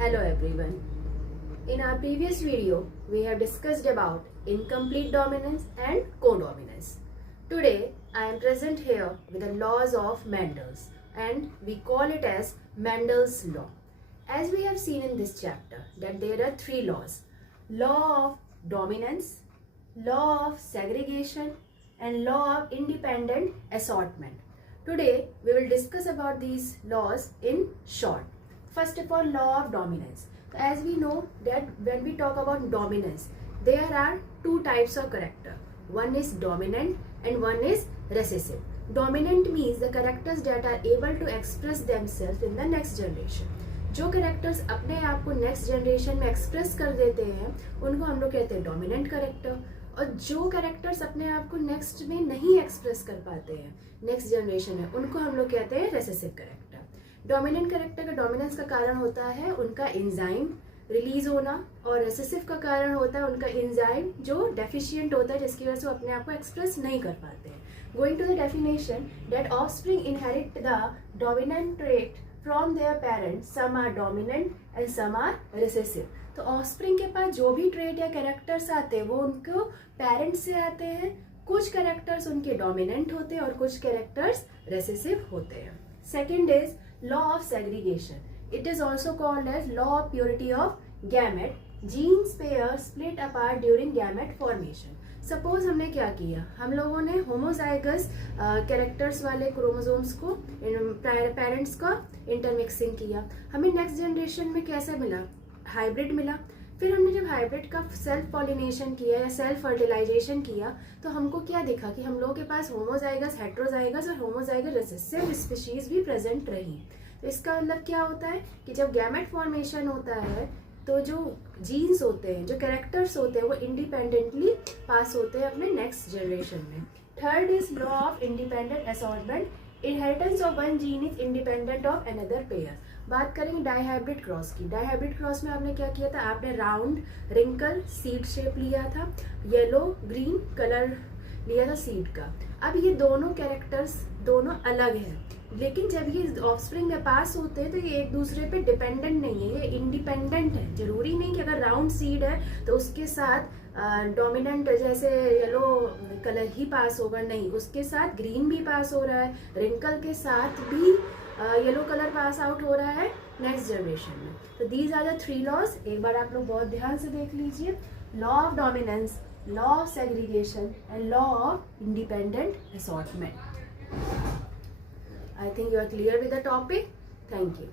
Hello everyone. In our previous video, we have discussed about incomplete dominance and codominance. Today, I am present here with the laws of Mendel's and we call it as Mendel's law. As we have seen in this chapter that there are three laws: law of dominance, law of segregation and law of independent assortment. Today, we will discuss about these laws in short. First of all, law of dominance. As we know that when we talk about dominance, there are two types of character. One is dominant and one is recessive. Dominant means the characters that are able to express themselves in the next generation. जो characters अपने आप को next generation में express कर देते हैं उनको हम लोग कहते हैं डोमिनेंट कैरेक्टर, और जो कैरेक्टर्स अपने आप को नेक्स्ट में नहीं एक्सप्रेस कर पाते हैं नेक्स्ट जनरेशन में उनको हम लोग कहते हैं रेसेसिव कैरेक्टर। डोमिनेंट कैरेक्टर का डोमिनेंस का कारण होता है उनका एंजाइम रिलीज होना, और रेसेसिव का कारण होता है उनका एंजाइम जो डेफिशिएंट होता है जिसकी वजह से वो अपने आप को एक्सप्रेस नहीं कर पाते हैं। Going to the definition that offspring inherit the dominant trait from their parents, some are dominant and some are recessive. तो ऑफस्प्रिंग के पास जो भी ट्रेट या कैरेक्टर्स आते हैं वो उनको पेरेंट्स से आते हैं। कुछ कैरेक्टर्स उनके डोमिनेंट होते हैं और कुछ कैरेक्टर्स रेसेसिव होते हैं। Second is law of segregation. It is also called as law of purity of gamete. Genes pairs split apart during gamete formation. Suppose हमने क्या किया, हम लोगों ने होमोजाइगस कैरेक्टर्स वाले क्रोमोसोम्स को पेरेंट्स का इंटरमिक्सिंग किया। हमें नेक्स्ट जनरेशन में कैसे मिला, हाइब्रिड मिला। फिर हमने जब हाइब्रिड का सेल्फ पॉलिनेशन किया या सेल्फ फर्टिलाइजेशन किया तो हमको क्या दिखा कि हम लोगों के पास होमोजाइगस, हेट्रोजाइगस और होमोजाइगस रिसेसिव स्पीशीज भी प्रेजेंट रही। तो इसका मतलब क्या होता है कि जब गैमेट फॉर्मेशन होता है तो जो जीन्स होते हैं, जो कैरेक्टर्स होते हैं वो इंडिपेंडेंटली पास होते हैं अपने नेक्स्ट जनरेशन में। Third is law of independent assortment. Inheritance of one gene is independent of another pair. बात करेंगे डाइहाइब्रिड क्रॉस की। डाइहाइब्रिड क्रॉस में आपने क्या किया था, आपने राउंड रिंकल सीड शेप लिया था, येलो ग्रीन कलर लिया था सीड का। अब ये दोनों कैरेक्टर्स दोनों अलग हैं, लेकिन जब ये ऑफस्प्रिंग में पास होते हैं तो ये एक दूसरे पे डिपेंडेंट नहीं है, ये इंडिपेंडेंट है। जरूरी नहीं कि अगर राउंड सीड है तो उसके साथ डोमिनेंट जैसे येलो कलर ही पास होगा, नहीं, उसके साथ ग्रीन भी पास हो रहा है, रिंकल के साथ भी येलो कलर पास आउट हो रहा है नेक्स्ट जनरेशन में। तो these are the three laws. एक बार आप लोग बहुत ध्यान से देख लीजिए, law of dominance, law of segregation and law of independent assortment. I think you are clear with the topic. Thank you.